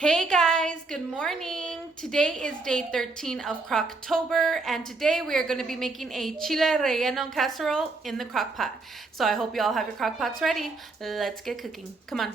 Hey guys, good morning. Today is day 13 of Crocktober, and today we are going to be making a Chile Relleno casserole in the crock pot. So I hope you all have your crock pots ready. Let's get cooking. Come on.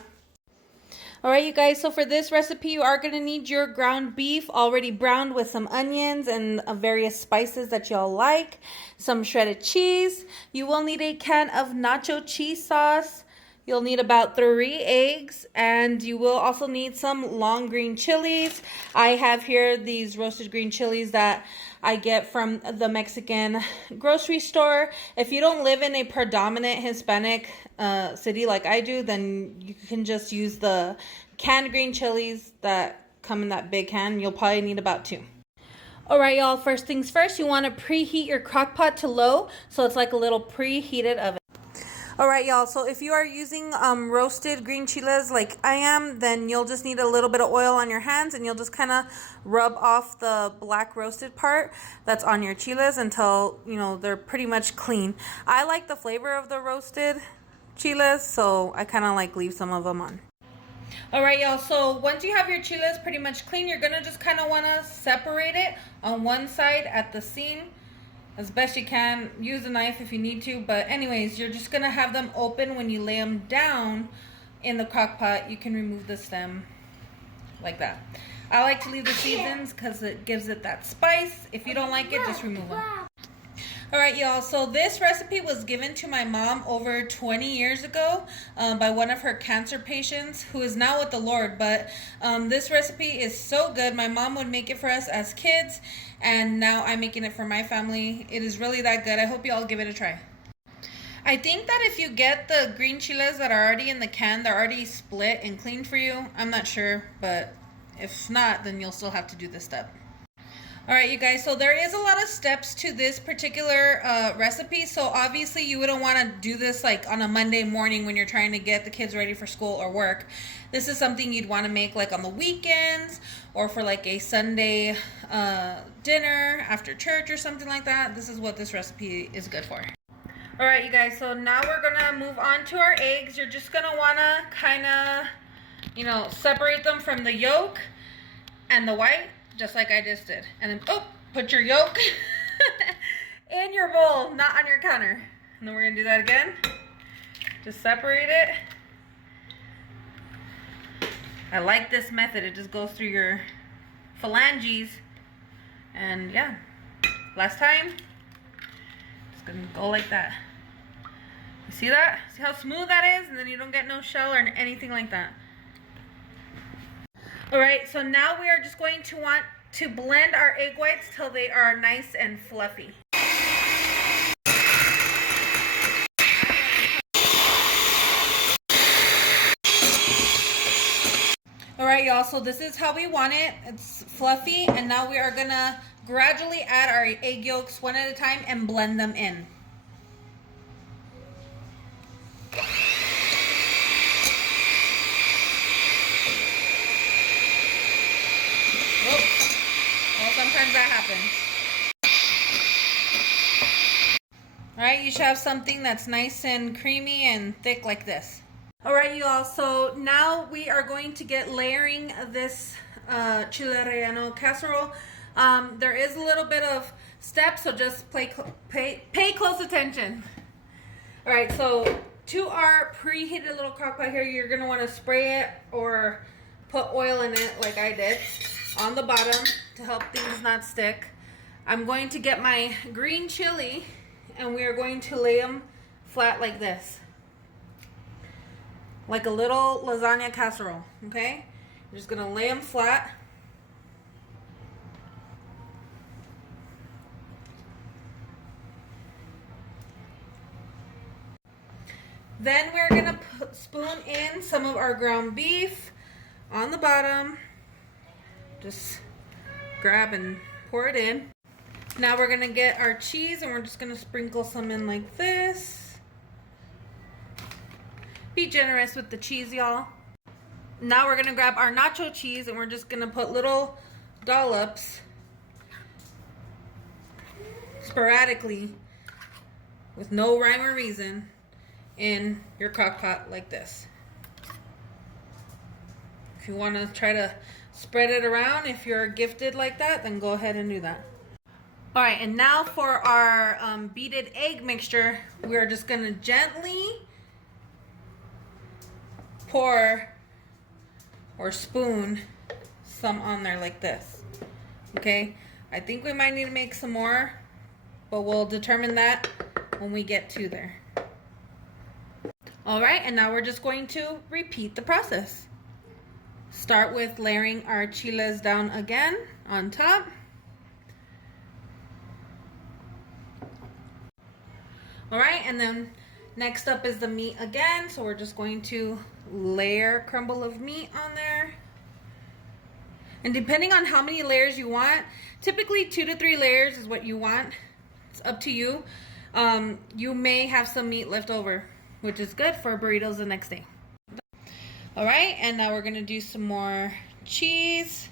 Alright you guys, so for this recipe you are going to need your ground beef already browned with some onions and various spices that y'all like, some shredded cheese. You will need a can of nacho cheese sauce. You'll need about 3 eggs, and you will also need some long green chilies. I have here these roasted green chilies that I get from the Mexican grocery store. If you don't live in a predominant Hispanic city like I do, then you can just use the canned green chilies that come in that big can. You'll probably need about 2. Alright y'all, first things first, you want to preheat your crock pot to low so it's like a little preheated oven. Alright y'all, so if you are using roasted green chiles like I am, then you'll just need a little bit of oil on your hands and you'll just kind of rub off the black roasted part that's on your chiles until, you know, they're pretty much clean. I like the flavor of the roasted chiles, so I kind of like leave some of them on. Alright y'all, so once you have your chiles pretty much clean, you're going to just kind of want to separate it on one side at the seam as best you can. Use a knife if you need to, but anyways, you're just gonna have them open. When you lay them down in the crock pot, you can remove the stem like that. I like to leave the seasons because it gives it that spice. If you don't like it, just remove them. Alright y'all, so this recipe was given to my mom over 20 years ago by one of her cancer patients who is now with the Lord, but this recipe is so good. My mom would make it for us as kids, and now I'm making it for my family. It is really that good. I hope you all give it a try. I think that if you get the green chiles that are already in the can, they're already split and cleaned for you. I'm not sure, but if not, then you'll still have to do this step. Alright you guys, so there is a lot of steps to this particular recipe, so obviously you wouldn't want to do this like on a Monday morning when you're trying to get the kids ready for school or work. This is something you'd want to make like on the weekends or for like a Sunday dinner after church or something like that. This is what this recipe is good for. Alright you guys, so now we're going to move on to our eggs. You're just going to want to kind of, you know, separate them from the yolk and the white, just like I just did. And then, put your yolk in your bowl, not on your counter. And then we're gonna do that again. Just separate it. I like this method. It just goes through your phalanges. And yeah, last time, just gonna go like that. You see that? See how smooth that is? And then you don't get no shell or anything like that. Alright, so now we are just going to want to blend our egg whites till they are nice and fluffy. Alright y'all, so this is how we want it. It's fluffy, and now we are going to gradually add our egg yolks one at a time and blend them in. Sometimes that happens. Alright, you should have something that's nice and creamy and thick like this. Alright you all, so now we are going to get layering this Chile Relleno casserole. There is a little bit of steps, so just pay close attention. Alright, so to our preheated little crock pot here, you're going to want to spray it or put oil in it like I did on the bottom to help things not stick. I'm going to get my green chili and we are going to lay them flat like this. Like a little lasagna casserole, okay? You're just gonna lay them flat. Then we're gonna spoon in some of our ground beef on the bottom. Just grab and pour it in. Now we're gonna get our cheese and we're just gonna sprinkle some in like this. Be generous with the cheese, y'all. Now we're gonna grab our nacho cheese and we're just gonna put little dollops sporadically with no rhyme or reason in your crock pot like this. If you want to try to spread it around, if you're gifted like that, then go ahead and do that. All right, and now for our beaten egg mixture, we're just gonna gently pour or spoon some on there like this. Okay, I think we might need to make some more, but we'll determine that when we get to there. All right, and now we're just going to repeat the process. Start with layering our chiles down again on top. All right, and then next up is the meat again. So we're just going to layer a crumble of meat on there. And depending on how many layers you want, typically 2 to 3 layers is what you want. It's up to you. You may have some meat left over, which is good for burritos the next day. All right, and now we're gonna do some more cheese.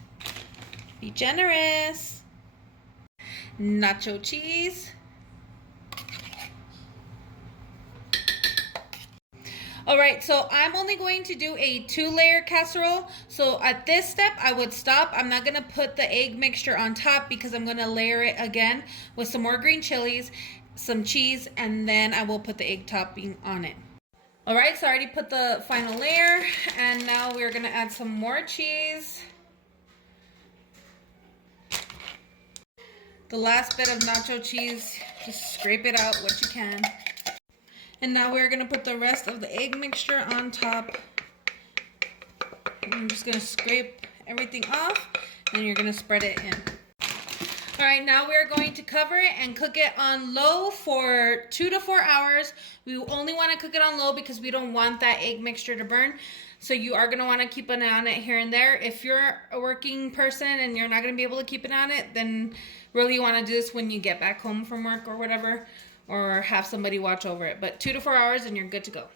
Be generous. Nacho cheese. All right, so I'm only going to do a 2-layer casserole. So at this step, I would stop. I'm not gonna put the egg mixture on top because I'm gonna layer it again with some more green chilies, some cheese, and then I will put the egg topping on it. All right, so I already put the final layer, and now we're gonna add some more cheese. The last bit of nacho cheese, just scrape it out what you can. And now we're gonna put the rest of the egg mixture on top. I'm just gonna scrape everything off, and you're gonna spread it in. All right, now we're going to cover it and cook it on low for 2 to 4 hours. We only wanna cook it on low because we don't want that egg mixture to burn. So you are gonna wanna keep an eye on it here and there. If you're a working person and you're not gonna be able to keep an eye on it, then really you wanna do this when you get back home from work or whatever, or have somebody watch over it. But 2 to 4 hours and you're good to go.